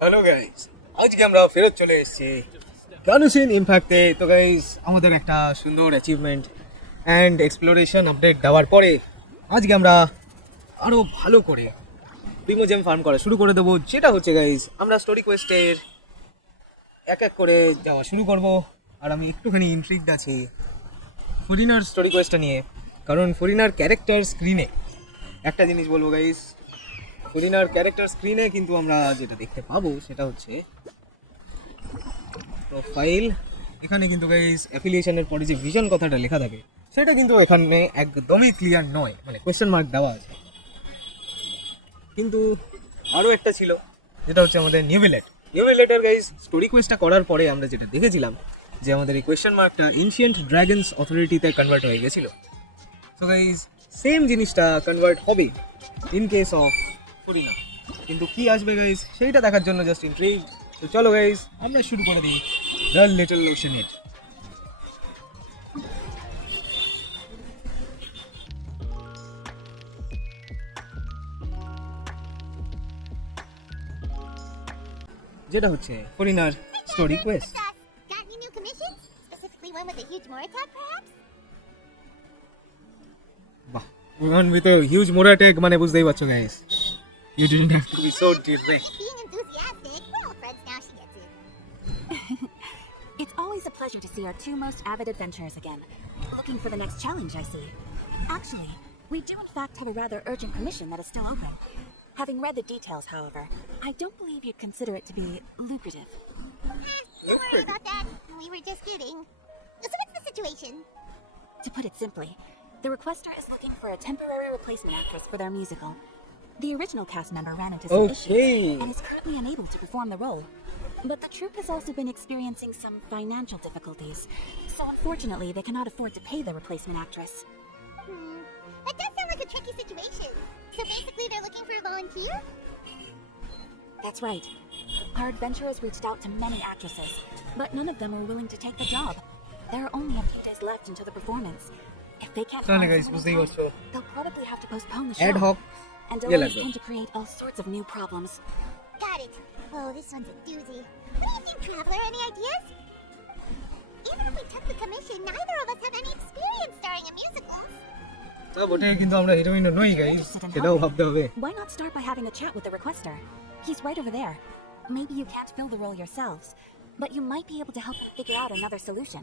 Hello guys, আজকে আমরা ফেরত চলে এসেছি গানুসিন ইমপ্যাক্টে। তো গাইস, আমাদের একটা সুন্দর অ্যাচিভমেন্ট অ্যান্ড এক্সপ্লোরেশন আপডেট দেওয়ার পরে আজকে আমরা আরও ভালো করে প্রিমোজেম ফার্ম করা শুরু করে দেবো। যেটা হচ্ছে গাইস, আমরা স্টোরি কোয়েস্টের এক এক করে যাওয়া শুরু করব। আর আমি একটুখানি ইন্ট্রিগড আছি ফরিনার স্টোরি কোয়েস্টটা নিয়ে, কারণ ফরিনার ক্যারেক্টার স্ক্রিনে একটা জিনিস বলবো গাইস, ফরিনার ক্যারেক্টার স্ক্রিনে কিন্তু আমরা যেটা দেখতে পাবো সেটা হচ্ছে প্রোফাইল। এখানে কিন্তু গাইস অ্যাফিলিয়েশনের পরে যে ভিশন কথাটা লেখা থাকে সেটা কিন্তু এখানে একদমই ক্লিয়ার নয়, মানে কোয়েশ্চেন মার্ক দেওয়া আছে। কিন্তু আরও একটা ছিল, যেটা হচ্ছে আমাদের নিউভিলেটের গাইস স্টোরি কোয়েস্টটা করার পরে আমরা যেটা দেখেছিলাম যে আমাদের এই কোয়েশ্চেন মার্কটা এনশিয়েন্ট ড্রাগনস অথরিটিতে কনভার্ট হয়ে গেছিলো। সো গাইস, সেম জিনিসটা কনভার্ট হবে ইন কেস অফ ফুরিনা। কিন্তু কি আসবে গাইস সেইটা দেখার জন্য জাস্ট ইন্ট্রিগ। তো চলো গাইস, আমরা শুরু করে দিই দ্য লিটল ওশানিড। যেটা হচ্ছে foreigner story Quest. Got any new commissions? Specifically one with a huge Moratog, perhaps? বাহ, one with a huge mortgage, মানে বুঝতেই পারছো guys, you didn't have to be so direct. Being enthusiastic, we're all friends now, she gets it. It's always a pleasure to see our two most avid adventurers again. Looking for the next challenge, I see. Actually, we do in fact have a rather urgent commission that is still open. Having read the details, however, I don't believe you'd consider it to be lucrative. Don't worry about that. We were just kidding. So what's the situation? To put it simply, the requester is looking for a temporary replacement actress for their musical. The original cast member ran into some issues and is currently unable to perform the role. But the troupe has also been experiencing some financial difficulties, so unfortunately they cannot afford to pay the replacement actress. That does sound like a tricky situation. So basically they're looking for a volunteer? That's right. Our adventurers reached out to many actresses, but none of them were willing to take the job. There are only a few days left until the performance. If they can't find someone in time, they'll probably have to postpone the show. Ad hoc. And delays tend to create all sorts of new problems. Got it. Oh, this one's a doozy. What do you think, Traveler? Any ideas? Even if we took the commission, neither of us have any experience starring in musicals. তা বটে, কিন্তু আমরা heroine নই guys, সেটাও ভাবতে হবে। Why not start by having a chat with the requester? He's right over there. Maybe you can't fill the role yourselves, but you might be able to help figure out another solution.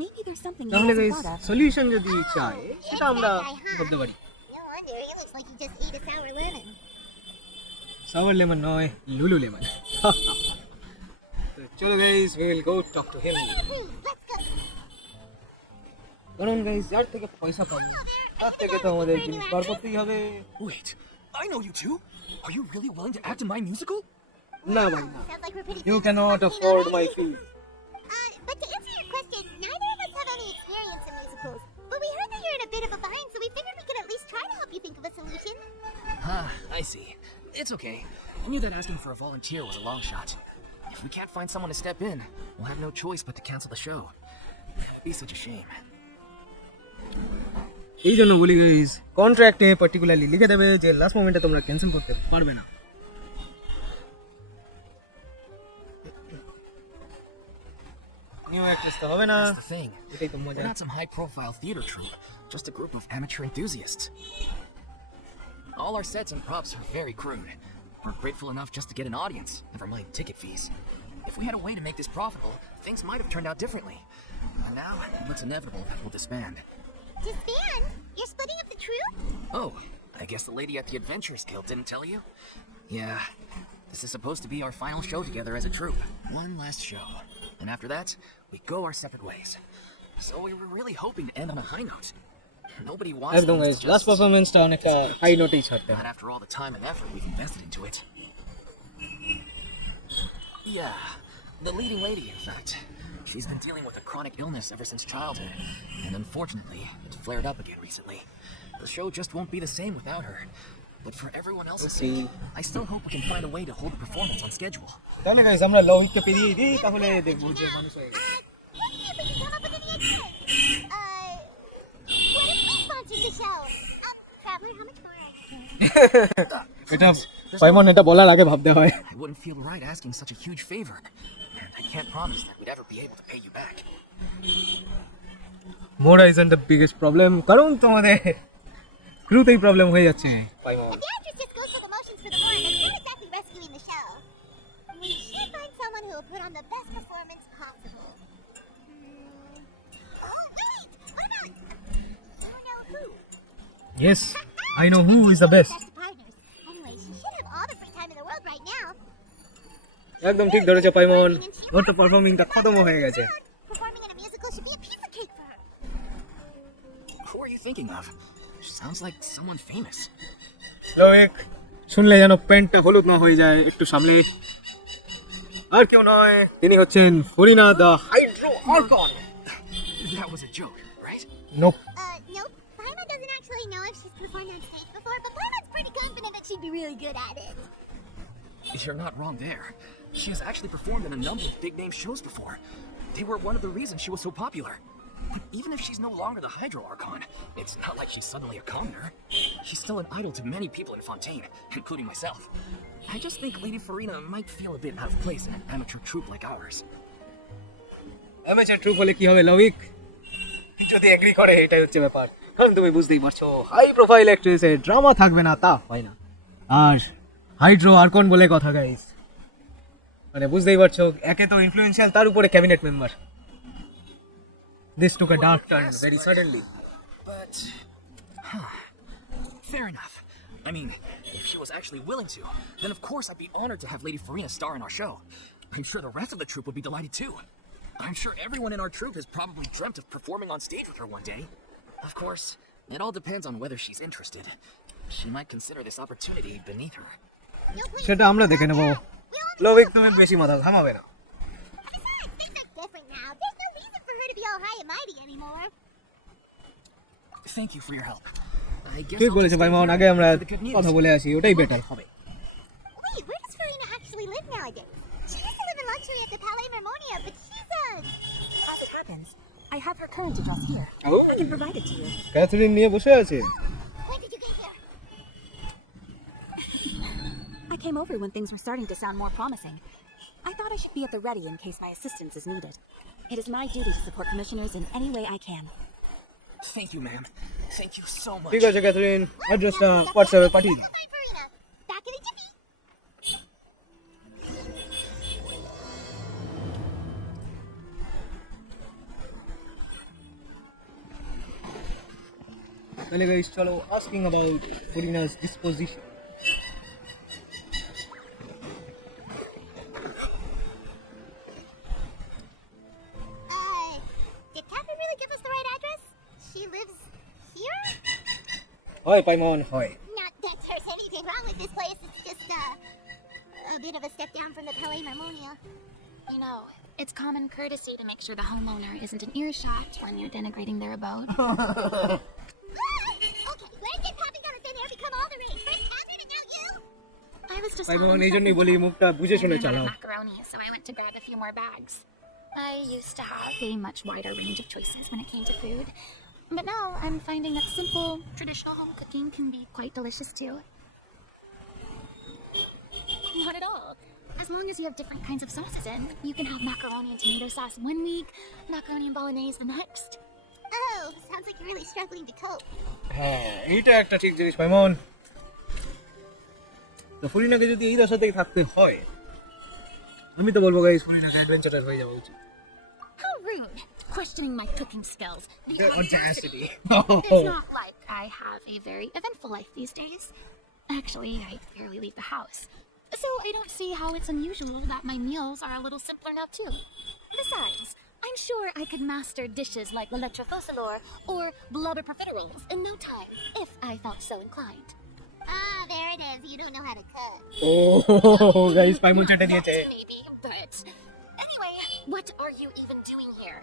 Maybe there's something you তাহলে haven't guys thought of. Solution যদি চাই সেটা আমরা করতে পারি। No wonder. He looks like he just ate a sour lemon. Sour lemon নয়, Lululemon. চলো guys, we will go talk to him. Let's go. কারণ গাইস, যার থেকে পয়সা পাবো তার থেকে তো আমাদের জিনিস বার করতেই হবে। Wait, I know you two. Are you really willing to act in my musical? না ভাই না, Sounds like we're pretty you good at can't working afford already. My fee. But to answer your question, neither of us have any experience in musicals. But we heard that you're in a bit of a bind, so we figured we could at least try to help you think of a solution. Ah, I see. It's okay. I knew that asking for a volunteer was a long shot. If we can't find someone to step in, we'll have no choice but to cancel the show. It'd be such a shame. এই জন্য বলি guys, কন্ট্রাক্টে particularly লিখে দেবে যে last মোমেন্টে তোমরা cancel করতে পারবে না। নিউ অ্যাক্ট্রেস তো হবে না, That's the thing. এটাই তো মজা। We're not some high-profile theater troupe, just a group of amateur enthusiasts. All our sets and props are very crude. We're grateful enough just to get an audience, never mind ticket fees. If we had a way to make this profitable, things might have turned out differently. And now, it looks inevitable that we'll disband. Disband? You're splitting up the troupe? Oh, I guess the lady at the Adventurers Guild didn't tell you? Yeah, this is supposed to be our final show together as a troupe. One last show. And after that, we go our separate ways. So we were really hoping to end on a high note. Nobody wants একদম things guys, to last just পারফরম্যান্সটা অনেকটা high নোটেই ছাড়তে not হয়। after all the time and effort we've invested into it. Yeah, the leading lady, in fact. She's been dealing with a chronic illness ever since childhood, and unfortunately, it's flared up again recently. The show just won't be the same without her. But for everyone else's sake, I still hope we can find a way to hold the performance on schedule. তাই না guys, আমরা লউইককে পেরিয়ে দিই, তাহলে দেখবো যে মানুষ হয়ে গেছে। Wondering if we can come up with any ideas. What if we sponsored the show? Traveler, how much more? এটা পাইমন এটা বলার আগে ভাবতে হয়। I wouldn't feel right asking such a huge favor, and I can't promise that we'd ever be able to pay you back. মোরা isn't the biggest problem, কারণ তোমাদের ক্রুতেই problem হয়ে যাচ্ছে পাইমন। The actress just goes through the motions for the part. It's not exactly rescuing the show. We should find someone who will put on the best performance possible. Oh, wait! What about... You know who? Yes, I know who is the best. Best partners. Anyway, she should have all the free time in the world right now. একদম ঠিক ধরেছে পাইমন, ওর তো পারফর্মিংটা খতম হয়ে গেছে। Performing in a musical should be a piece of cake for her. Who are you thinking of? Sounds like someone famous. লৌইক, শুনলে যেন প্যান্টটা হলুদ না হয়ে যায়, একটু সামলে। আর কেউ নয়, তিনি হচ্ছেন Furina the hydro archon. That was a joke, right? Nope. Nope. Paimon doesn't actually know if she's performed on stage before, but Paimon's pretty confident that she'd be really good at it. You're not wrong there. She has actually performed in a number of big-name shows before. They were one of the reasons she was so popular. But even if she's no longer the Hydro Archon, it's not like she's suddenly a commoner. She's still an idol to many people in Fontaine, including myself. I just think Lady Furina might feel a bit out of place in an amateur troupe like ours. Amateur troupe হলে কি হবে লৌইক? যদি agri করে এটাই হচ্ছে ব্যাপার। কারণ তুমি বুঝতেই পারছো, হাই প্রোফাইল অ্যাক্ট্রেসে ড্রামা থাকবে না তা হয় না। আর হাইড্রো আর্কন বলে কথা গাইস, মানে বুঝতেই পারছো, একে তো ইনফ্লুয়েন্সিয়াল, তার উপরে cabinet member. This took a dark turn very suddenly. But, fair enough. I mean, if she was actually willing to, then of course I'd be honored to have Lady Furina star in our show. I'm sure the rest of the troupe would be delighted too. I'm sure everyone in our troupe has probably dreamt of performing on stage with her one day. Of course, it all depends on whether she's interested. She might consider this opportunity beneath her. No, please. সেটা আমরা দেখে নেব। We all লৌইক, তুমি বেশি মাথা ঘামাবে না। Besides, things are different now. There's no reason for her to be all high and mighty anymore. Thank you for your help. I guess ঠিক I'll বলেছে just পাইমন, stay আগে here আমরা for the good news. কথা বলে আসি, ওটাই better হবে। Wait, where does Furina actually live nowadays? She used to live in luxury at the Palais Mermonia, but she's As it happens, I have her current address here. I can provide it to you. Catherine নিয়ে বসে আছে। When did you get here? I came over when things were starting to sound more promising. I thought I should be at the ready in case my assistance is needed. It is my duty to support commissioners in any way I can. Thank you, ma'am. Thank you so much. ঠিক আছে Catherine, অ্যাড্রেসটা হোয়াটসঅ্যাপে পাঠিয়ে দাও। Find Furina. Back in a jiffy. তাহলে guys চলো asking about Furina's disposition. Did Catherine really give us the right address? She lives here? হয় পাইমন, হয়। Not that there's anything wrong with this place. It's just a bit of a step down from the Palais Mermonia. You know, it's common courtesy to make sure the homeowner isn't in earshot when you're denigrating their abode. Okay, let's get popping down the thin air become all the rage. First Catherine and now you? I was just পাইমন, having এই জন্যই fun বলি with মুখটা বুঝে I শুনে ran out চালাও। of macaroni, so I went to grab a few more bags. I used to have a much wider range of choices when it came to food, but now I'm finding that simple, traditional home cooking can be quite delicious too. Not at all. As long as you have different kinds of sauces in, you can have macaroni and tomato sauce one week, macaroni and bolognese the next. Oh, sounds like you're really struggling to cope. হ্যাঁ, এইটা একটা ঠিক জিনিস পাইমন। তো ফরিনাকে যদি এই দশাতেই থাকতে হয়, আমি তো বলবো গাইস ফরিনাকে অ্যাডভেঞ্চারার হয়ে যাওয়া উচিত। How rude! Questioning my cooking skills. The The audacity. audacity. It's not like I have a very eventful life these days. Actually, I barely leave the house. So I don't see how it's unusual that my meals are a little simpler now too. Besides, I'm sure I could master dishes like la lettre fossilor or blubber profiteroles in no time, if I felt so inclined. Ah, there it is. You don't know how to cook. ও guys Paimon চেটে নিয়েছে। Maybe, but anyway, what are you even doing here?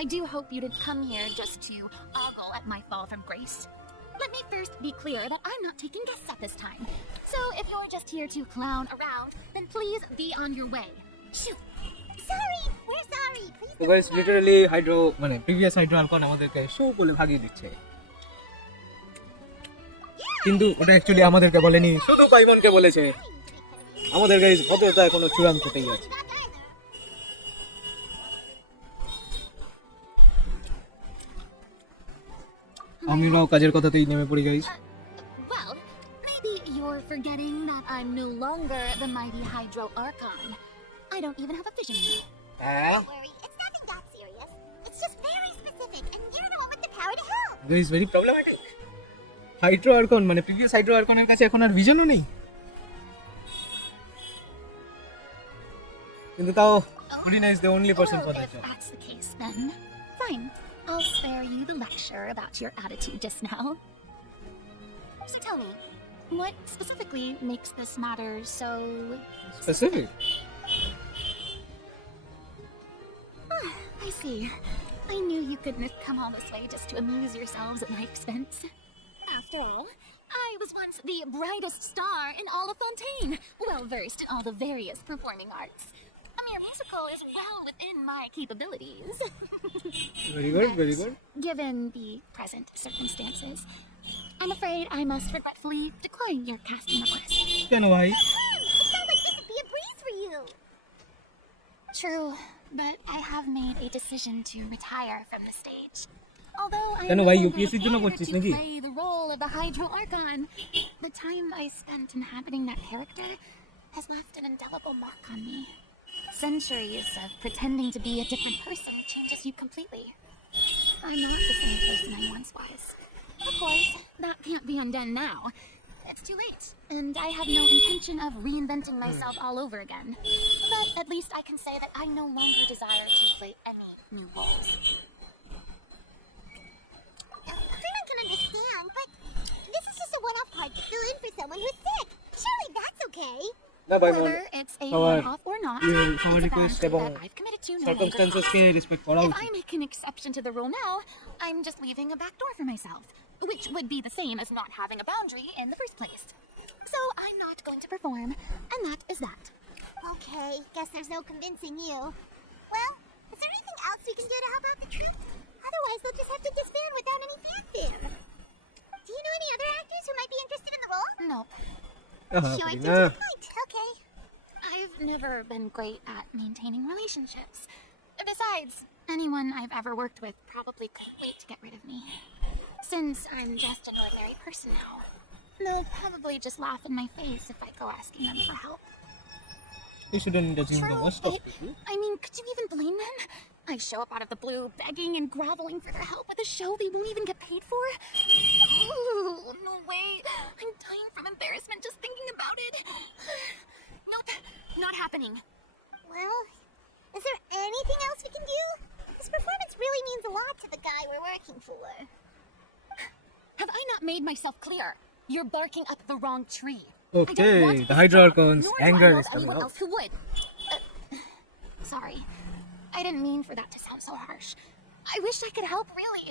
I do hope you didn't come here just to ogle at my fall from grace. Let me first be clear that I'm not taking guests at this time. So if you're just here to clown around, then please be on your way. Shoot! Sorry, we're sorry. Please তো guys literally hydro মানে previous hydro argon আমাদেরকে show বলে ভাগিয়ে দিচ্ছে। Yeah, কিন্তু ওটা actually আমাদেরকে বলেনি, শুধু পাইমনকে বলেছে। আমাদের গাইজ ভদ্রতা এখনো চূড়ান্ততেই আছে। আমরাও কাজের কথাতেই নেমে পড়ি guys. Well, maybe you're forgetting that I'm no longer the mighty Hydro Archon. I don't even have a vision yet. হ্যাঁ Don't worry, it's nothing that serious. It's just very specific, and you're the one with the power to help. Guys very problematic. Hydro archon মানে previous hydro আর্কনের কাছে এখন আর ভিশনও নেই, কিন্তু তাও Furina is the only person for Well, that if job. that's the case, then fine. I'll spare you the lecture about your attitude just now. So tell me, what specifically makes this matter so Specific? I see. I knew you couldn't have come all this way just to amuse yourselves at my expense. After all, I was once the brightest star in all of Fontaine, well versed in all the various performing arts. A mere musical is well within my capabilities. Very good, very But good. Given the present circumstances, I'm afraid I must regretfully decline your casting request. কেন ভাই? It sounds like this would be a breeze for you. True, but I have made a decision to retire from the stage. Although I কেন no ভাই, longer UPSC র জন্য appear করছিস to নাকি? play the role of the Hydro Archon, the time I spent inhabiting that character has left an indelible mark on me. Centuries of pretending to be a different person changes you completely. I'm not the same person I once was. Of course, that can't be undone now. It's too late, and I have no intention of reinventing myself all over again. But at least I can say that I no longer desire to play any new roles. Furina can understand, but this is just a one-off part to fill in for someone who's sick. Surely that's okay. না ভাই, Whether it's a Our- one-off or not, our it's a request boundary এবং that I've committed to no longer সার্কামস্ট্যান্সেসকে cross. Respect করা If উচিত। I make an exception to the rule now, I'm just leaving a back door for myself, which would be the same as not having a boundary in the first place. So I'm not going to perform, and that is that. Okay, guess there's no convincing you. Well, is there anything else we can do to help out the troupe? Otherwise, they'll just have to disband without any fanfare. Do you know any other actors who might be interested in the role? Nope. Sure, Furina, to the point. Okay. I've never been great at maintaining relationships. Besides, anyone I've ever worked with probably couldn't wait to get rid of me. Since I'm just an ordinary person now, they'll probably just laugh in my face if I go asking them for help. you shouldn't judging the True, worst of but, people. I mean, could you even blame them? I show up out of the blue begging and groveling for their help with a show they won't even get paid for? Oh, no way. I'm dying from embarrassment just thinking about it. Nope, not happening. Well, is there anything else we can do? This performance really means a lot to the guy we're working for. Have I not made myself clear? You're barking up the wrong tree. I Okay, don't want the this Hydro job, Archon's nor do I anger know is of coming anyone out. else who would. Sorry. I didn't mean for that to sound so harsh. I wish I could help, really.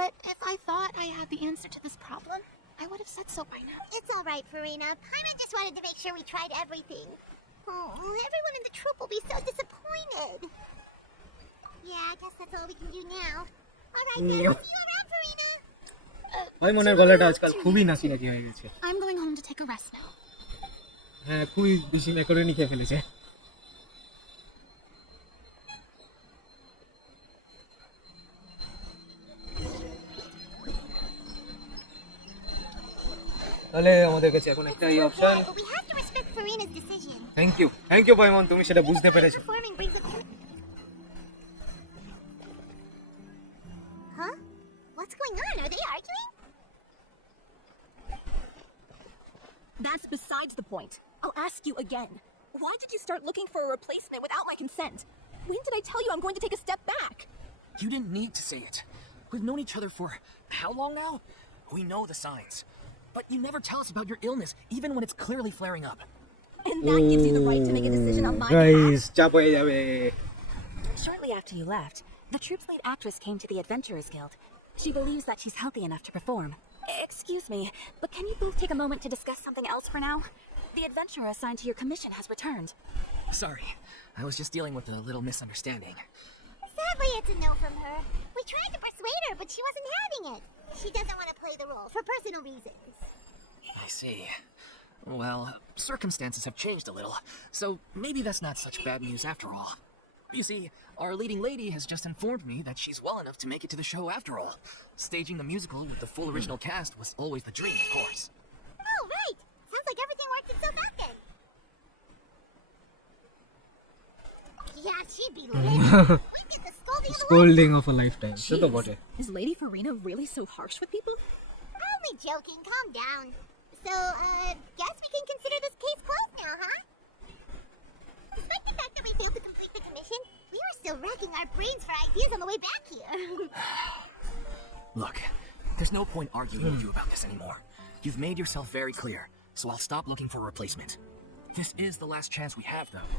But if I thought I had the answer to this problem, I would have said so by now. It's all right, Furina. Paimon just wanted to make sure we tried everything. Oh, everyone in the troupe will be so disappointed. Yeah, I guess that's all we can do now. All right, then. Yep. See you around, Furina. ভাই মনের গলাটা আজকাল খুবই নাকি নাকি হয়ে গেছে। I'm going home to take a rest now. হ্যাঁ, খুবই বেশি ম্যাকারনি খেয়ে ফেলেছে। তাহলে আমাদের কাছে এখন একটাই option. Yeah, but we have to respect Furina's decision. Thank you Paimon, তুমি সেটা বুঝতে পেরেছো। Performing brings a... Huh? What's going on? Are they arguing? That's besides the point. I'll ask you again. Why did you start looking for a replacement without my consent? When did I tell you I'm going to take a step back? You didn't need to say it. We've known each other for how long now? We know the signs. But you never tell us about your illness, even when it's clearly flaring up. And that gives you the right to make a decision on my guys, behalf? চাপ হয়ে যাবে। Shortly after you left, the troupe's lead actress came to the Adventurers Guild. She believes that she's healthy enough to perform. Excuse me, but can you both take a moment to discuss something else for now? The adventurer assigned to your commission has returned. Sorry, I was just dealing with a little misunderstanding. Sadly, it's a no from her. We tried to persuade her, but she wasn't having it. She doesn't want to play the role for personal reasons. I see. Well, circumstances have changed a little, so maybe that's not such bad news after all. You see, our leading lady has just informed me that she's well enough to make it to the show after all. Staging the musical with the full original cast was always the dream, of course. Oh, right. Sounds like everything worked itself out then. Yeah, she'd be lit. We'd get the scolding of the world. Scolding of a lifetime. So to বটে। Is Lady Furina really so harsh with people? Only joking. Calm down. So, guess we can consider this case closed now, huh? Despite the fact that we failed to complete the commission, we were still racking our brains for ideas on the way back here. Look, there's no point arguing with you about this anymore. You've made yourself very clear, so I'll stop looking for a replacement. This is the last chance we have, though.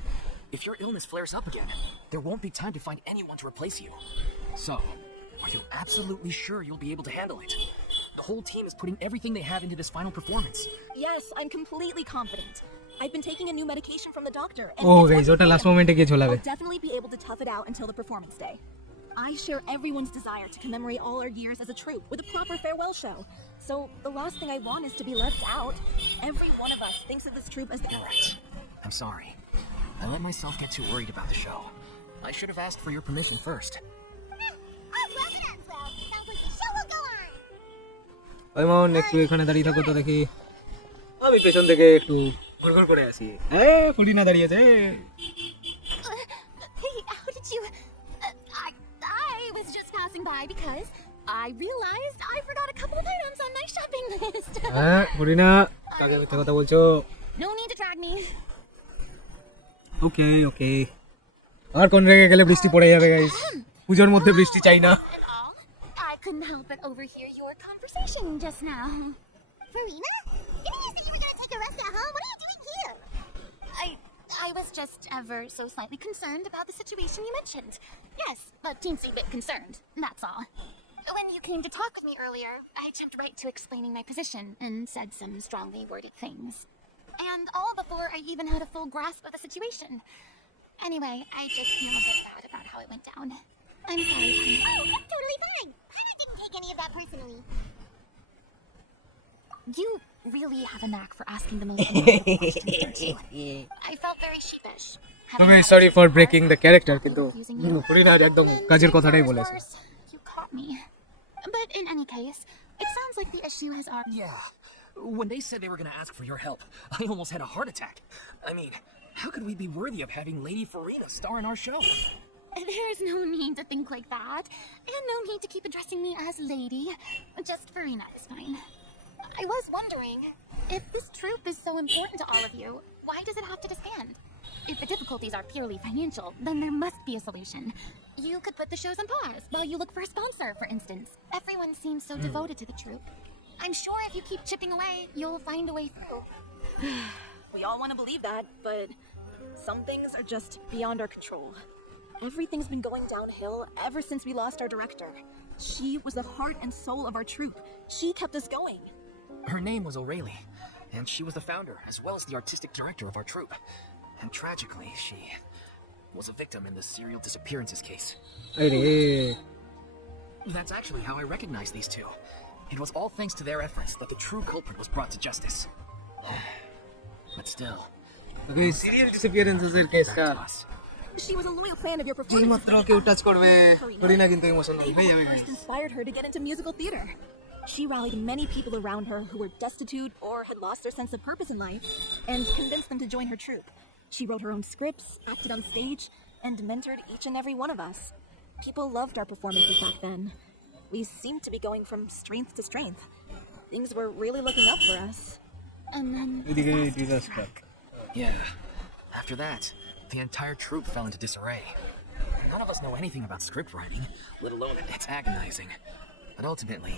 If your illness flares up again, there won't be time to find anyone to replace you. So, are you absolutely sure you'll be able to handle it? The whole team is putting everything they have into this final performance. Yes, I'm completely confident. I've been taking a new medication from the doctor. And Oh, it's guys, working ওটা last fine. moment এ গিয়ে ঝোলাবে। I'll definitely be able to tough it out until the performance day. I share everyone's desire to commemorate all our years as a troupe with a proper farewell show. So the last thing I want is to be left out. Every one of us thinks of this troupe as the... You're right. I'm sorry. I let myself get too worried about the show. I should have asked for your permission first. All's well that ends well. Sounds like the show will go on. পাইমন একটু এখানে দাঁড়িয়ে থাকো তো দেখি। আমি পেছন থেকে একটু ঘুরঘুর করে আসি। ফুলিনা দাঁড়িয়ে আছে। Hey, how did you... I was just passing by because I realized I forgot a couple of items on my shopping list. ফুলিনা কাকে মিথ্যা কথা বলছো? No need to tag me. ওকে ওকে। আর কোন রেগে গেলে বৃষ্টি পড়ে যাবে গাইস। পূজোর মধ্যে বৃষ্টি চাই না। And all, I couldn't help but overhear your conversation just now. Furina? Didn't you say you were gonna take a rest at home? What are you doing here? I was just ever so slightly concerned about the situation you mentioned. Yes, a teensy bit concerned, that's all. When you came to talk with me earlier, I jumped right to explaining my position and said some strongly worded things. And all before I even had a full grasp of the situation. Anyway, I just feel a bit bad about how it went down. I'm sorry, Paina. Oh, that's totally fine. Paina didn't take any of that personally. You really have a knack for asking the most important questions, don't you? I felt very sheepish. Okay sorry for breaking the character কিন্তু ফুলিনা একদম কাজের কথাটাই বলেছে। You caught me. But in any case, it sounds like the issue has already... Yeah. When they said they were gonna ask for your help, I almost had a heart attack. I mean, how could we be worthy of having Lady Furina star in our show? There is no need to think like that, and no need to keep addressing me as lady. Just Furina is fine. I was wondering, if this troupe is so important to all of you, why does it have to disband? If the difficulties are purely financial, then there must be a solution. You could put the shows on pause while you look for a sponsor, for instance. Everyone seems so devoted to the troupe. I'm sure if you keep chipping away, you'll find a way through. We all want to believe that, but some things are just beyond our control. Everything's been going downhill ever since we lost our director. She was the heart and soul of our troupe. She kept us going. Her name was O'Reilly, and she was the founder as well as the artistic director of our troupe. And tragically, she was a victim in the serial disappearances case. আরে That's actually how I recognized these two. It was all thanks to their efforts that the true culprit was brought to justice. But still, okay serial ডিসঅ্যাপিয়ারেন্সেস এর কেসটা us. She was a loyal fan of your যেই performance. মাত্র কেউ touch করবে ফুলিনা কিন্তু emotional হয়ে যাবে First inspired her to get into musical theater. She rallied many people around her who were destitute or had lost their sense of purpose in life and convinced them to join her troupe. She wrote her own scripts, acted on stage, and mentored each and every one of us. People loved our performances back then. We seemed to be going from strength to strength. Things were really looking up for us. And then... এদিকে disaster Yeah. After that, the entire troupe fell into disarray. None of us know anything about script writing, let alone it's agonizing. But ultimately,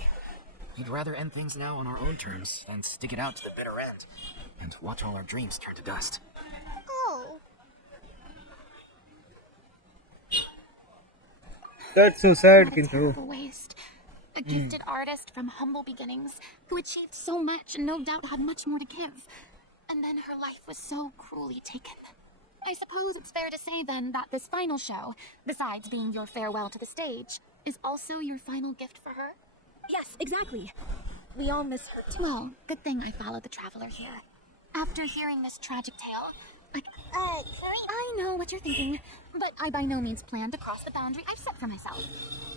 we'd rather end things now on our own terms than stick it out to the bitter end and watch all our dreams turn to dust. Oh. That's so sad What a কিন্তু terrible waste. A gifted artist from humble beginnings who achieved so much and no doubt had much more to give. And then her life was so cruelly taken. I suppose it's fair to say then that this final show, besides being your farewell to the stage, is also your final gift for her? Yes, exactly. We all miss her too. Well, good thing I followed the traveler here. After hearing this tragic tale, Furina. I know what you're thinking, but I by no means plan to cross the boundary I've set for myself.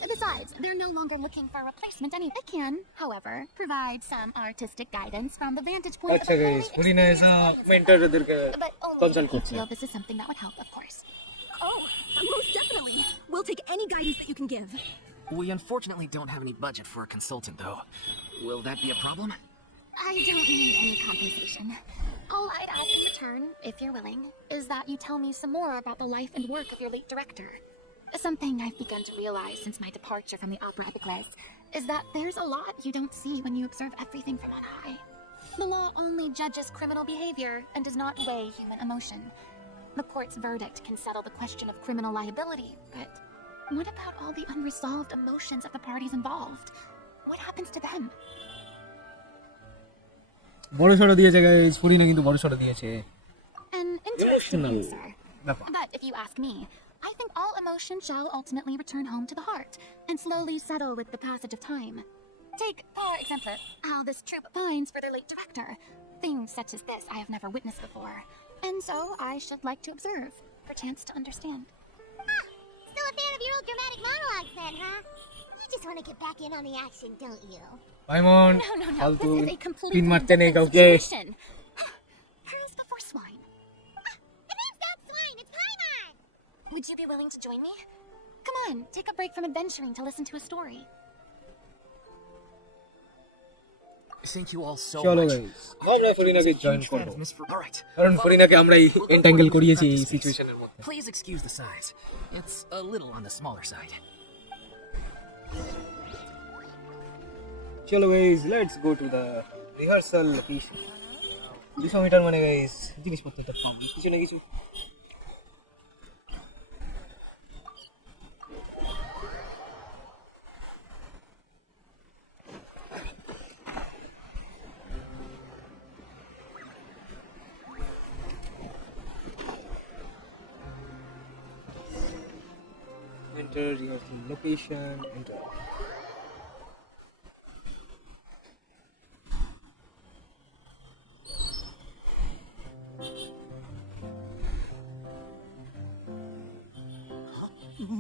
Besides, they're no longer looking for a replacement anyway. I can, however, provide some artistic guidance from the vantage point আচ্ছা of a guys fully Furina as a mentor ওদেরকে but only consult if you করছে feel this is something that would help, of course. Oh, most definitely. We'll take any guidance that you can give. We unfortunately don't have any budget for a consultant, though. Will that be a problem? I don't need any compensation. All I'd ask in return, if you're willing, is that you tell me some more about the life and work of your late director. Something I've begun to realize since my departure from the Opera Epicles is that there's a lot you don't see when you observe everything from on high. The law only judges criminal behavior and does not weigh human emotion. The court's verdict can settle the question of criminal liability, but what about all the unresolved emotions of the parties involved? What happens to them? বড় সড়ো দিয়েছে guys ফুরিনা কিন্তু বড় সড়ো দিয়েছে An interesting Emotional answer. ব্যাপার But if you ask me, I think all emotion shall ultimately return home to the heart and slowly settle with the passage of time. Take, for example, how this troupe pines for their late director. Things such as this I have never witnessed before, and so I should like to observe, perchance to understand. Still a fan of your old dramatic monologues then, huh? You just want to get back in on the action, don't you? পাইমন No, ফালতু this is a completely pin মারতে নেই different কাউকে situation. Pearls before swine. The name's not Swine, it's Paimon! Would you be willing to join me? Come on, take a break from adventuring to listen to a story. Thank you all so চলো much. Guys আমরা ফুরিনাকে join Huge fan করব of Miss All right. কারণ ফুরিনাকে আমরা এই এন্টাঙ্গেল করিয়েছি এই Practice piece. সিচুয়েশনের মধ্যে Please excuse the size. It's a little on the smaller side. চলো guys let's go to the rehearsal location 200 metre মানে গাইস জিনিসপত্র তো কম কিছু না কিছু enter rehearsal location enter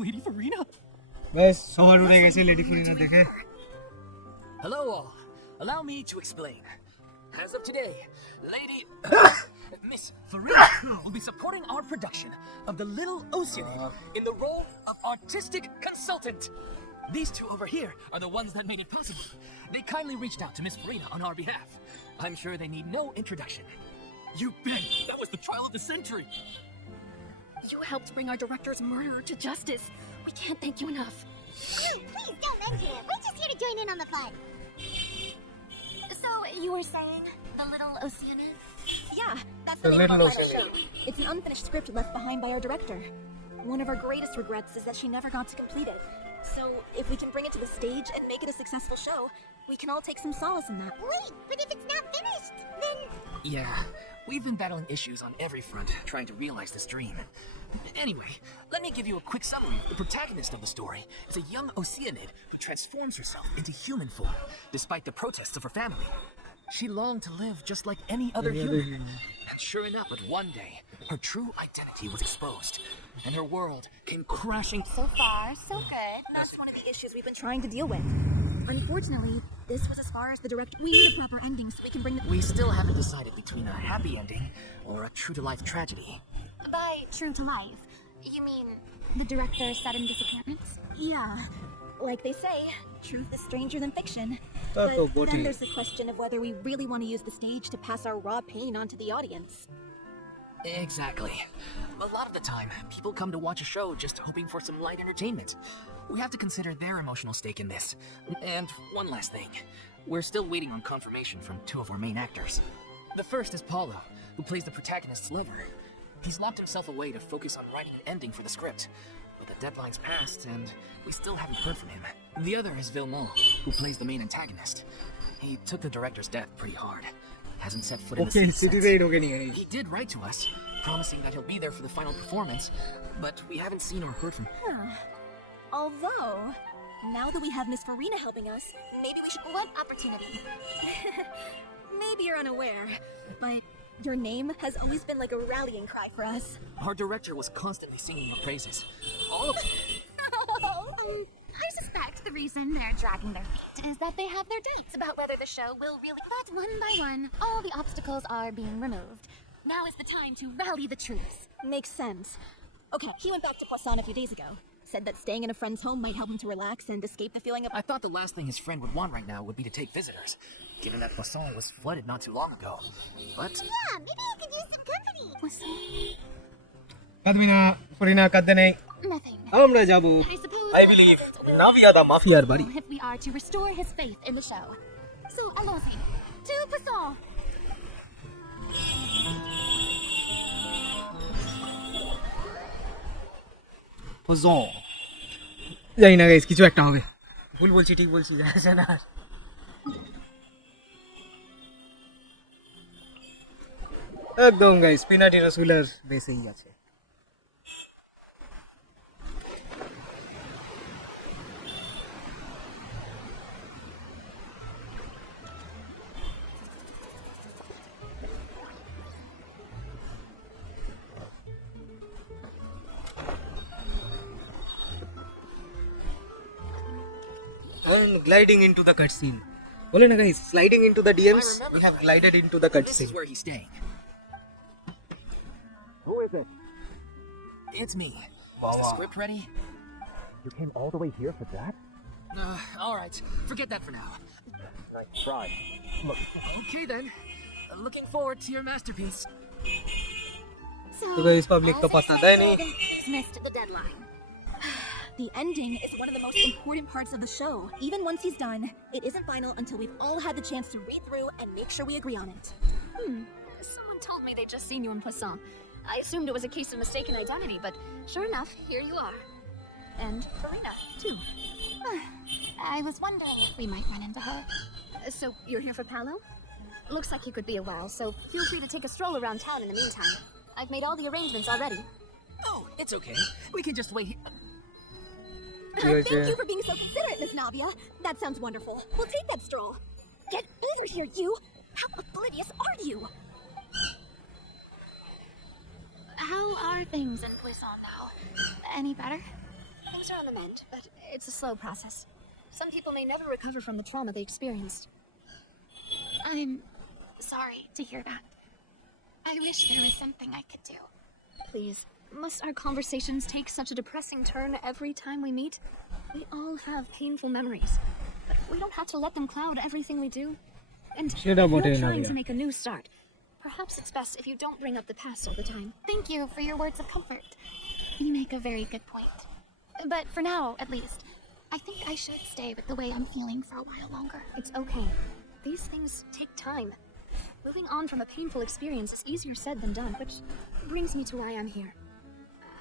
Lady Furina? Guys সবার উড়ে গেছে লেডি ফুরিনা দেখে Hello all. Allow me to explain. As of today, Lady Miss Furina will be supporting our production of the Little Oceanid in the role of artistic consultant. These two over here are the ones that made it possible. They kindly reached out to Miss Furina on our behalf. I'm sure they need no introduction. You bet! That was the trial of the century! You helped bring our director's murderer to justice. We can't thank you enough. Please don't mention it. We're just here to join in on the fun. So, you were saying the Little Oceanid? Yeah, that's The the name of Little our final Oceanid. show. It's an unfinished script left behind by our director. One of our greatest regrets is that she never got to complete it. So, if we can bring it to the stage and make it a successful show, we can all take some solace in that. Wait, but if it's not finished, then... Yeah, we've been battling issues on every front trying to realize this dream. Anyway, let me give you a quick summary. The protagonist of the story is a young Oceanid who transforms herself into human form, despite the protests of her family. She longed to live just like any other human. And sure enough, but one day, her true identity was exposed, and her world came crashing. So far, so good. That's one of the issues we've been trying to deal with. Unfortunately, this was as far as the director. We need a proper ending so we can bring the. We still haven't decided between a happy ending or a true-to-life tragedy. By true to life, you mean the director's sudden disappearance? Yeah, like they say, truth is stranger than fiction. তা তো But বটেই then there's the question of whether we really want to use the stage to pass our raw pain onto the audience. Exactly. A lot of the time, people come to watch a show just hoping for some light entertainment. We have to consider their emotional stake in this. And one last thing. We're still waiting on confirmation from two of our main actors. The first is Pauleau, who plays the protagonist's lover. He's locked himself away to focus on writing an ending for the script. But the deadline's passed, and we still haven't heard from him. The other is Villemot, who plays the main antagonist. He took the director's death pretty hard. Hasn't set foot in the okay seat সিটিতেই since. ঢোকে নিয়ে He did write to us, promising that he'll be there for the final performance, but we haven't seen or heard from him. Although, Now that we have Miss Furina helping us, maybe we should... What opportunity? Maybe you're unaware, but your name has always been like a rallying cry for us. Our director was constantly singing your praises. All of I suspect the reason they're dragging their feet is that they have their doubts about whether the show will really... But one by one, all the obstacles are being removed. Now is the time to rally the troops. Makes sense. Okay, he went back to Poisson a few days ago. Said that staying in a friend's home might help him to relax and escape the feeling of... I thought the last thing his friend would want right now would be to take visitors, given that Poisson was flooded not too long ago. But... Yeah, maybe you could use some company. Kadmina, Furina, Kadene. Nothing. Amra Jabu. I suppose... I believe Navia the Mafia buddy. If we are to restore his faith in the show. So, allons-y. To Poisson. Poisson. জানি না guys কিছু একটা হবে ভুল বলছি ঠিক বলছি জানা না একদম গাইস পিনাটি রসুলার বেসেই আছে and gliding into the cutscene. Bole na guys, sliding into the DMs. We have glided into the this is cutscene. where he's staying. Who is it? It's me. Wow, Is the wow. script ready? You came all the way here for that? Alright. Forget that for now. Nice try. Okay then. Looking forward to your masterpiece. So guys, public to pata hai nahi. Missed the deadline. The ending is one of the most important parts of the show. Even once he's done, it isn't final until we've all had the chance to read through and make sure we agree on it. Someone told me they'd just seen you in Poisson. I assumed it was a case of mistaken identity, but sure enough, here you are. And Furina, too. I was wondering if we might run into her. So, you're here for Pauleau? Looks like you could be a while, so feel free to take a stroll around town in the meantime. I've made all the arrangements already. Oh, it's okay. We can just wait. Thank you for being so considerate, Miss Navia. That sounds wonderful. We'll take that stroll. Get over here, you! How oblivious are you? How are things in Poisson now? Any better? Things are on the mend, but it's a slow process. Some people may never recover from the trauma they experienced. I'm sorry to hear that. I wish there was something I could do. Please, must our conversations take such a depressing turn every time we meet? We all have painful memories, but we don't have to let them cloud everything we do. And if you're trying to make a new start, perhaps it's best if you don't bring up the past all the time. Thank you for your words of comfort. You make a very good point. But for now, at least, I think I should stay with the way I'm feeling for a while longer. It's okay. These things take time. Moving on from a painful experience is easier said than done, which brings me to why I'm here.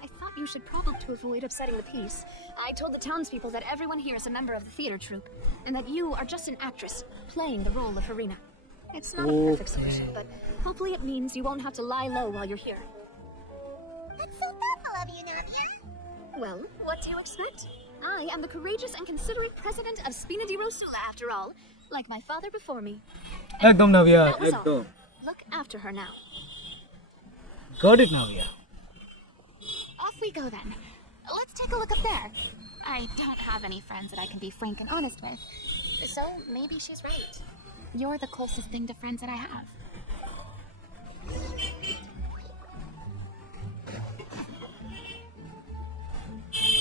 I thought you should probably, to avoid upsetting the peace, I told the townspeople that everyone here is a member of the theater troupe, and that you are just an actress playing the role of Furina. It's not a perfect solution, but hopefully it means you won't have to lie low while you're here. That's so thoughtful of you, Navia. Well, what do you expect? I am the courageous and considerate president of Spina di Rosula, after all, like my father before me. একদম নাভিয়া That was একদম all. Look after her now. got it নাভিয়া Off we go then. Let's take a look up there. I don't have any friends that I can be frank and honest with, so maybe she's right. You're the closest thing to friends that I have.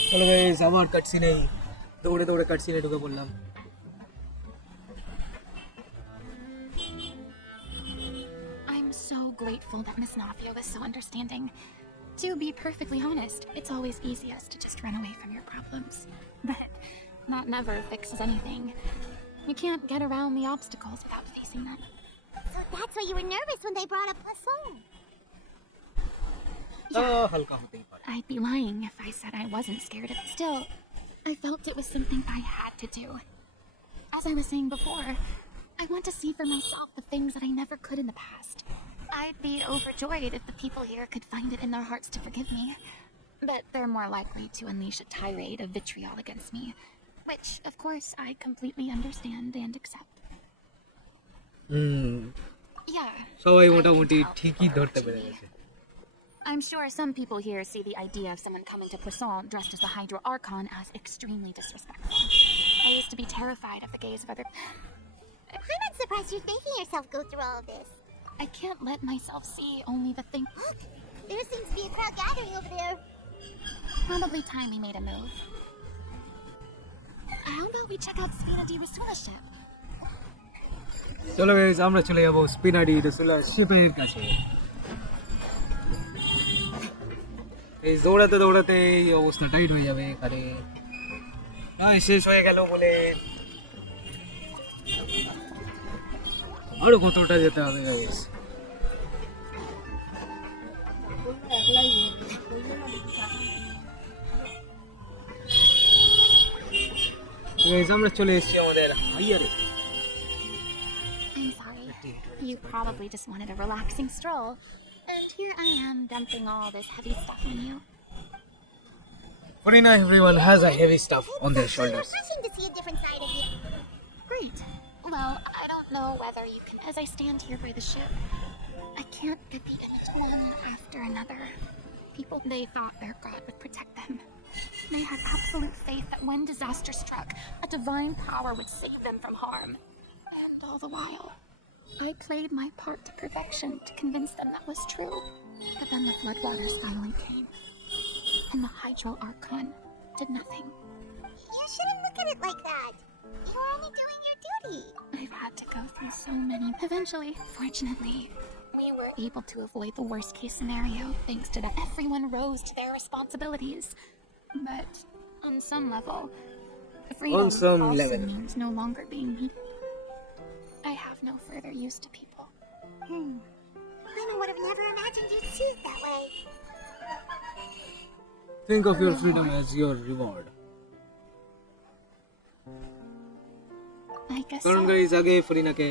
চলো guys আমার কাটসিনে দৌড়ে দৌড়ে কাটসিনে ঢুকে পড়লাম I'm so grateful that Miss Navia was so understanding. To be perfectly honest, it's always easiest to just run away from your problems. But that never fixes anything. You can't get around the obstacles without facing them. So that's why you were nervous when they brought up Poisson. হালকা হতেই পারে I'd be lying if I said I wasn't scared of it. Still, I felt it was something I had to do. As I was saying before, I want to see for myself the things that I never could in the past. I'd be overjoyed if the people here could find it in their hearts to forgive me. But they're more likely to unleash a tirade of vitriol against me. which, of course, I completely understand and accept. Yeah. সবাই I can মোটামুটি tell ঠিকই people are ধরতে watching পেরে me. গেছে। I'm sure some people here see the idea of someone coming to Poisson dressed as the Hydro Archon as extremely disrespectful. I used to be terrified of the gaze of other. I'm not surprised you're making yourself go through all of this. I can't let myself see only the thing. Look, there seems to be a crowd gathering over there. Probably time we made a move. How about we check out Spina di Risula's ship? চলো guys, আমরা চলে যাবো স্পিনাডি রসুলার শিপের কাছে। এই দৌড়াতে দৌড়াতে এই অবস্থা টাইট হয়ে যাবে, এখানে শেষ হয়ে গেল বলে আরো কতটা যেতে হবে গাইস। আমরা চলে এসেছি আমাদের হাইয়ারে। I'm sorry. You probably just wanted a relaxing stroll. And here I am dumping all this heavy stuff on you. Furina, everyone has a heavy stuff on their shoulders. Refreshing to see a different side of you. Great. Well, I don't know whether you can. As I stand here by the ship, I can't get the image one after another. People, they thought their god would protect them. They had absolute faith that when disaster struck, a divine power would save them from harm. And all the while, I played my part to perfection to convince them that was true. But then the floodwaters finally came, and the Hydro Archon did nothing. You shouldn't look at it like that. You're only doing your duty. I've had to go through so many. Eventually, fortunately, we were able to avoid the worst case scenario thanks to that everyone rose to their responsibilities. But on some level, freedom On some also level. means no longer being needed. I have no further use to people. I would have never imagined you'd see it that way. Think of your freedom as your reward. I guess কারণ so. Guys আগে ফরিনাকে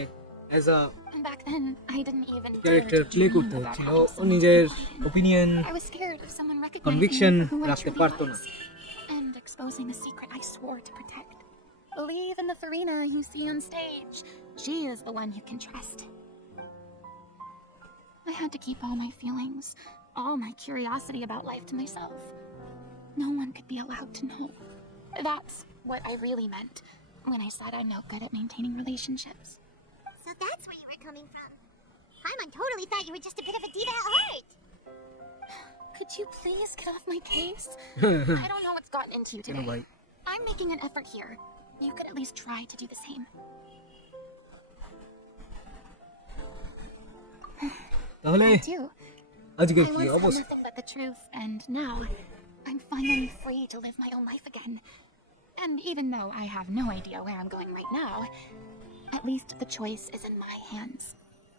as a Back then, I didn't even character dare to play dream করতে about হচ্ছিল, having ও someone নিজের confide in. Opinion I was scared of someone recognizing conviction me for who I রাখতে truly পারতো না। was, and exposing a secret I swore to protect. Believe in the Furina you see on stage. She is the one you can trust. I had to keep all my feelings, all my curiosity about life to myself. No one could be allowed to know. That's what I really meant when I said I'm no good at maintaining relationships. So that's where you were coming from. Paimon totally thought you were just a bit of a diva at heart. Could you please get off my case? I don't know what's gotten into you কেন today. ভাই? I'm making an effort here. You could at least try to do the same. তাহলে I do. আজকে I কি once had অবস্থা? nothing but the truth, and now I'm finally free to live my own life again. And even though I have no idea where I'm going right now, at least the choice is in my hands.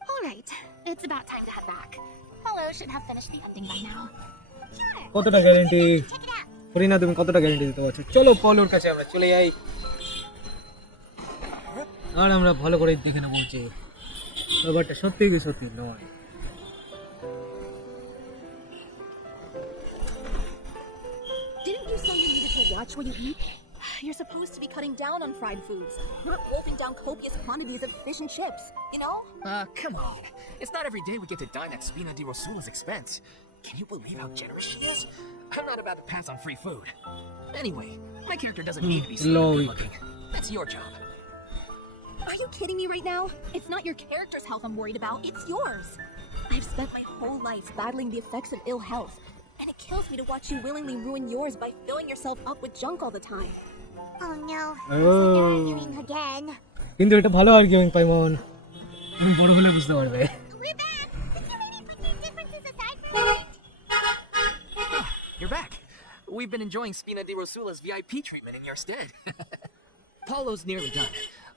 All right, it's about time to head back. Pauleau should have finished the ending by now. Sure. কতটা guarantee Check it out. ফরিনা, তুমি কতটা guarantee দিতে পারছো? চলো পলোর কাছে আমরা চলে যাই, আর আমরা ভালো করে দেখে নেবো যে ব্যাপারটা সত্যি কি সত্যি নয়। Didn't you say you needed to watch what you eat? You're supposed to be cutting down on fried foods. We're wolfing down copious quantities of fish and chips, you know? Come on. It's not every day we get to dine at Spina di Risula's expense. Can you believe how generous she is? I'm not about to pass on free food. Anyway, my character doesn't need to be so Lauwick. good looking. That's your job. Are you kidding me right now? It's not your character's health I'm worried about, it's yours. I've spent my whole life battling the effects of ill health, and it kills me to watch you willingly ruin yours by filling yourself up with junk all the time. Oh no. Oh. They're arguing again. কিন্তু এটা ভালো arguing পাইমন, তুমি বড় হলে বুঝতে পারবে। We're back. Could you maybe put your differences aside for a minute? You're back. We've been enjoying Spina di Risula's VIP treatment in your stead. Paulo's nearly done.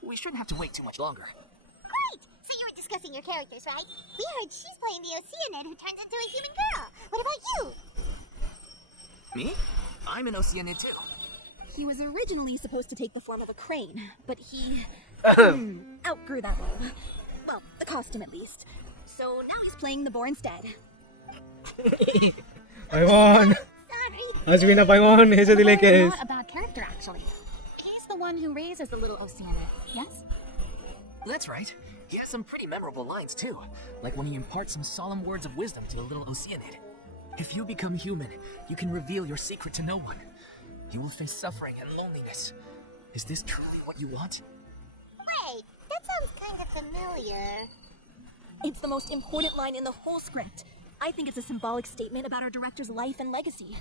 We shouldn't have to wait too much longer. Great. So you were discussing your characters, right? We heard she's playing the Oceanid who turns into a human girl. What about you? Me? I'm an Oceanid too. He was originally supposed to take the form of a crane, but he outgrew that role. Well, the costume at least. So now he's playing the boar instead. পাইমন, Sorry. আসবি না পাইমন, হেসে দিলে কে? Pauleau's not a bad character, actually. He's the one who raises the Little Oceanid, yes? That's right. He has some pretty memorable lines too, like when he imparts some solemn words of wisdom to the Little Oceanid. If you become human, you can reveal your secret to no one. You will face suffering and loneliness. Is this truly what you want? Wait, that sounds kind of familiar. It's the most important line in the whole script. I think it's a symbolic statement about our director's life and legacy.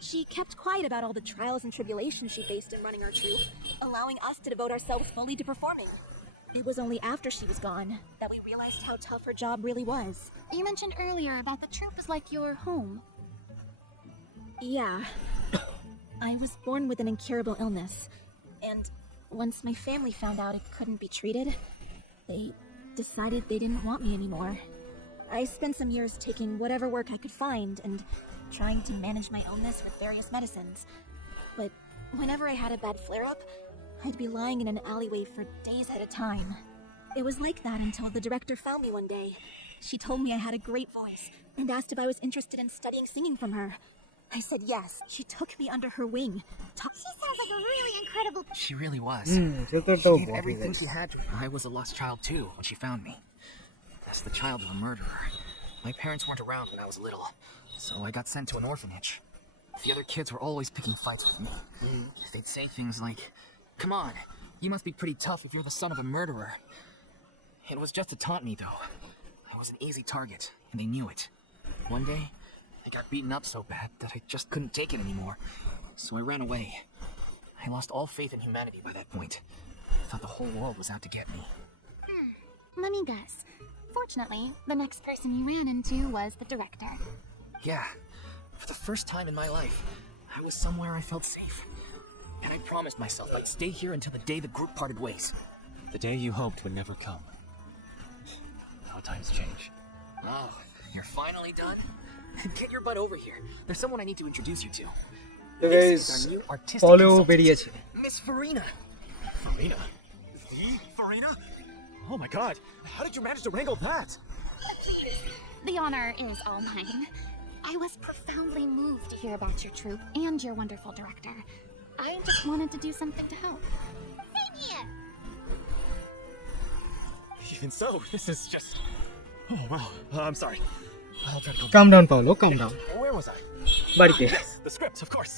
She kept quiet about all the trials and tribulations she faced in running our troupe, allowing us to devote ourselves fully to performing. It was only after she was gone that we realized how tough her job really was. You mentioned earlier that the troupe is like your home. Yeah. I was born with an incurable illness, and once my family found out it couldn't be treated, they decided they didn't want me anymore. I spent some years taking whatever work I could find and trying to manage my illness with various medicines. But whenever I had a bad flare-up, I'd be lying in an alleyway for days at a time. It was like that until the director found me one day. She told me I had a great voice and asked if I was interested in studying singing from her. I said yes. She took me under her wing. She sounds like a really incredible... She really was. সে তো She একটা gave everything she had to her. I was a lost child too when she found me. As the child of a murderer. My parents weren't around when I was little, so I got sent to an orphanage. The other kids were always picking fights with me. They'd say things like, "Come on, you must be pretty tough if you're the son of a murderer." It was just to taunt me, though. I was an easy target, and they knew it. One day, I got beaten up so bad that I just couldn't take it anymore, so I ran away. I lost all faith in humanity by that point. I thought the whole world was out to get me. Let me guess. Fortunately, the next person you ran into was the director. Yeah, for the first time in my life, I was somewhere I felt safe. And I promised myself I'd stay here until the day the group parted ways. The day you hoped would never come. How times change. Oh, you're finally done? Get your butt over here. There's someone I need to introduce you to. তো This guys is our new artistic পলেও consultant, বেরিয়েছে Miss Furina. Furina? The Furina? Oh my god, how did you manage to wrangle that? The honor is all mine. I was profoundly moved to hear about your troupe and your wonderful director. I just wanted to do something to help. Same here. Even so, this is just... Oh wow, I'm sorry. I'll try to calm calm down Paolo calm down Where was I? বাড়িতে The script, of course.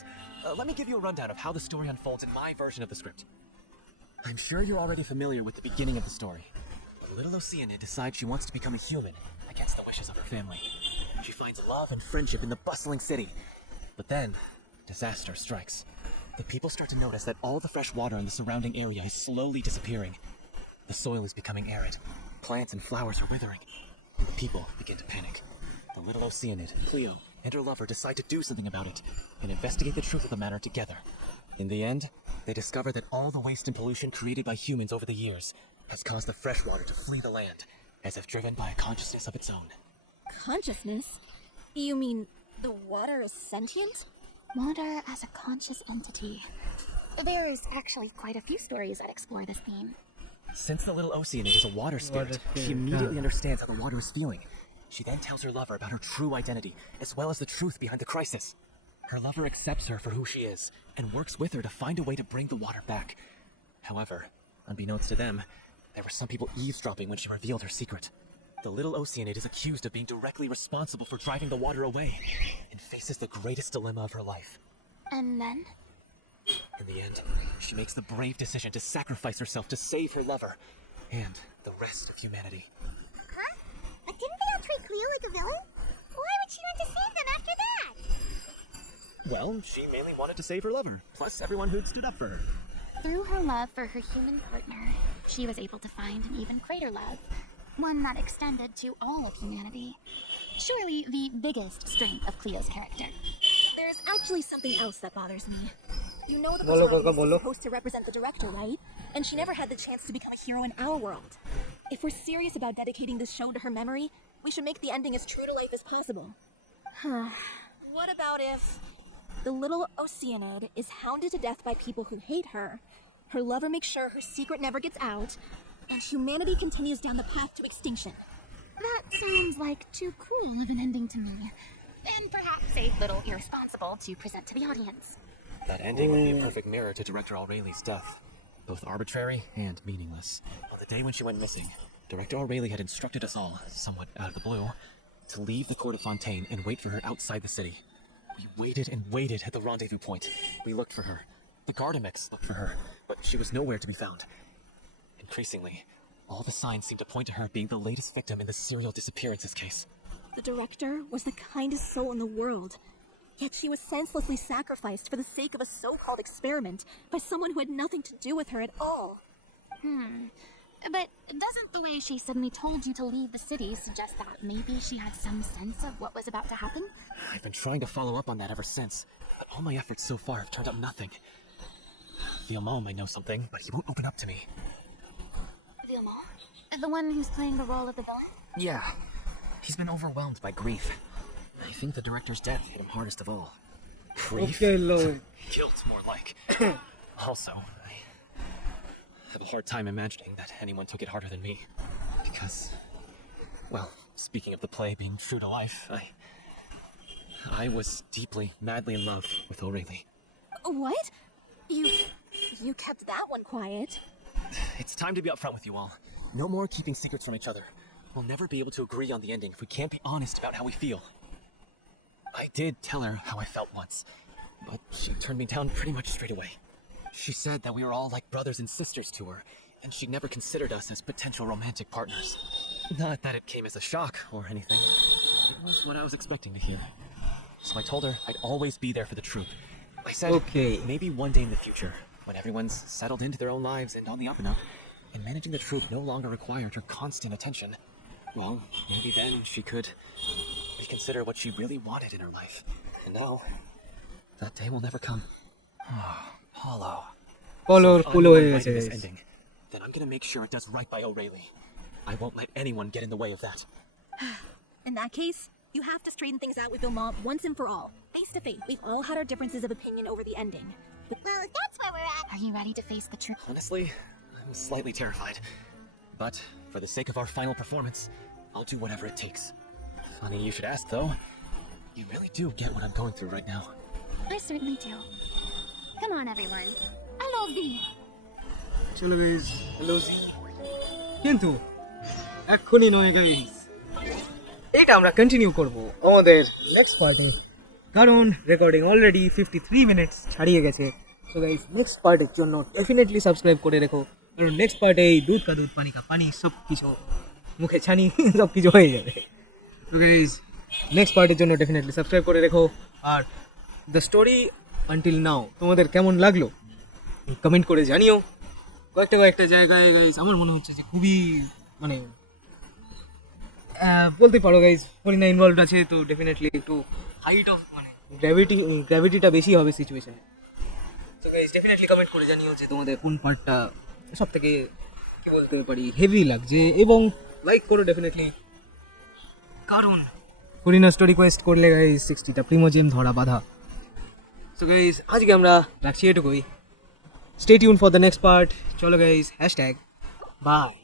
Let me give you a rundown of how the story unfolds in my version of the script. I'm sure you're already familiar with the beginning of the story. Little Oceanid decides she wants to become a human against the wishes of her family. She finds love and friendship in the bustling city. But then, disaster strikes. The people start to notice that all the fresh water in the surrounding area is slowly disappearing. The soil is becoming arid. Plants and flowers are withering. And the people begin to panic. The Little Oceanid, Cleo, and her lover decide to do something about it and investigate the truth of the matter together. In the end, they discover that all the waste and pollution created by humans over the years has caused the fresh water to flee the land, as if driven by a consciousness of its own. Consciousness? You mean the water is sentient? Water as a conscious entity. There's actually quite a few stories that explore this theme. Since the Little Oceanid is a water spirit, she immediately understands how the water is feeling. She then tells her lover about her true identity, as well as the truth behind the crisis. Her lover accepts her for who she is, and works with her to find a way to bring the water back. However, unbeknownst to them, there were some people eavesdropping when she revealed her secret. The Little Oceanid is accused of being directly responsible for driving the water away, and faces the greatest dilemma of her life. And then? In the end, she makes the brave decision to sacrifice herself to save her lover, and the rest of humanity. Huh? But didn't they all treat Cleo like a villain? Why would she want to save them after that? Well, she mainly wanted to save her lover, plus everyone who'd stood up for her. Through her love for her human partner, she was able to find an even greater love, one that extended to all of humanity. Surely the biggest strength of Cleo's character. There's actually something else that bothers me. You know the Bolo, protagonist bolo. is supposed to represent the director, right? And she never had the chance to become a hero in our world. If we're serious about dedicating this show to her memory, we should make the ending as true to life as possible. What about if the Little Oceanid is hounded to death by people who hate her, her lover makes sure her secret never gets out, and humanity continues down the path to extinction? That sounds like too cruel of an ending to me, and perhaps a little irresponsible to present to the audience. That ending would be a perfect mirror to Director Aureli's death. both arbitrary and meaningless. On the day when she went missing, Director Aurelie had instructed us all, somewhat out of the blue, to leave the court of Fontaine and wait for her outside the city. We waited and waited at the rendezvous point. We looked for her. The Gardamex looked for her, but she was nowhere to be found. Increasingly, all the signs seemed to point to her being the latest victim in the serial disappearances case. The director was the kindest soul in the world. Yet she was senselessly sacrificed for the sake of a so-called experiment by someone who had nothing to do with her at all. But doesn't the way she suddenly told you to leave the city suggest that maybe she had some sense of what was about to happen? I've been trying to follow up on that ever since, but all my efforts so far have turned up nothing. Villemont may know something, but he won't open up to me. Villemont? The one who's playing the role of the villain? Yeah. He's been overwhelmed by grief. I think the director's death hit him hardest of all. Grief? Okay, Lauwick. Guilt, more like. Also, I have a hard time imagining that anyone took it harder than me. Because, well, speaking of the play being true to life, I was deeply, madly in love with Aurelie. What? You kept that one quiet. It's time to be upfront with you all. No more keeping secrets from each other. We'll never be able to agree on the ending if we can't be honest about how we feel. I did tell her how I felt once, but she turned me down pretty much straight away. She said that we were all like brothers and sisters to her, and she'd never considered us as potential romantic partners. Not that it came as a shock or anything. It was what I was expecting to hear. So I told her I'd always be there for the troupe. I said, Okay. maybe one day in the future, when everyone's settled into their own lives and on the up and up, and managing the troupe no longer required her constant attention, well, maybe then she could reconsider what she really wanted in her life. And now, that day will never come. Pauleau. Pauleau So if pulo I'm হয়ে writing গেছে this guys. ending, then I'm gonna make sure it does right by Aurelie. I won't let anyone get in the way of that. In that case, you have to straighten things out with Villemont once and for all. Face to face. We've all had our differences of opinion over the ending. Well, if that's where we're at, Are you ready to face the truth? Honestly, I'm slightly terrified. But for the sake of our final performance, I'll do whatever it takes. Funny you should ask, though. You really do get what I'm going through right now. I certainly do. Come on, everyone. I love thee. চলো guys, hello জি। কিন্তু এক্ষুনি নয় guys, এটা আমরা continue করব আমাদের next পার্টে, কারণ রেকর্ডিং অলরেডি 53 মিনিটস ছাড়িয়ে গেছে। সো গাইজ নেক্সট পার্টের জন্য ডেফিনেটলি সাবস্ক্রাইব করে রেখো, কারণ নেক্সট পার্টে এই দুধ কা দুধ পানি কা পানি সব কিছু মুখে ছানি সব কিছু হয়ে যাবে। তো গাইজ নেক্সট পার্টের জন্য ডেফিনেটলি সাবস্ক্রাইব করে রেখো। Are the story until now তোমাদের কেমন লাগলো কমেন্ট করে জানিও। কয়েকটা জায়গায় গাইজ আমার মনে হচ্ছে যে খুবই মানে বলতে পারো গাইজ ফরিনা ইনভলভড আছে, তো ডেফিনেটলি একটু হাইট অফ মানে গ্র্যাভিটিটা বেশি হবে সিচুয়েশনে। তো গাইজ ডেফিনেটলি কমেন্ট করে জানিও যে তোমাদের কোন পার্টটা সব থেকে কী বলতে পারি হেভি লাগছে, এবং লাইক করো ডেফিনেটলি, কারণ ফরিনা স্টোরি কোয়েস্ট করলে গাইজ 60টা প্রিমোজেম ধরা বাঁধা। সো গাইজ আজকে আমরা রাখছি এটুকুই। Stay tuned for the next part. Cholo guys, #bye.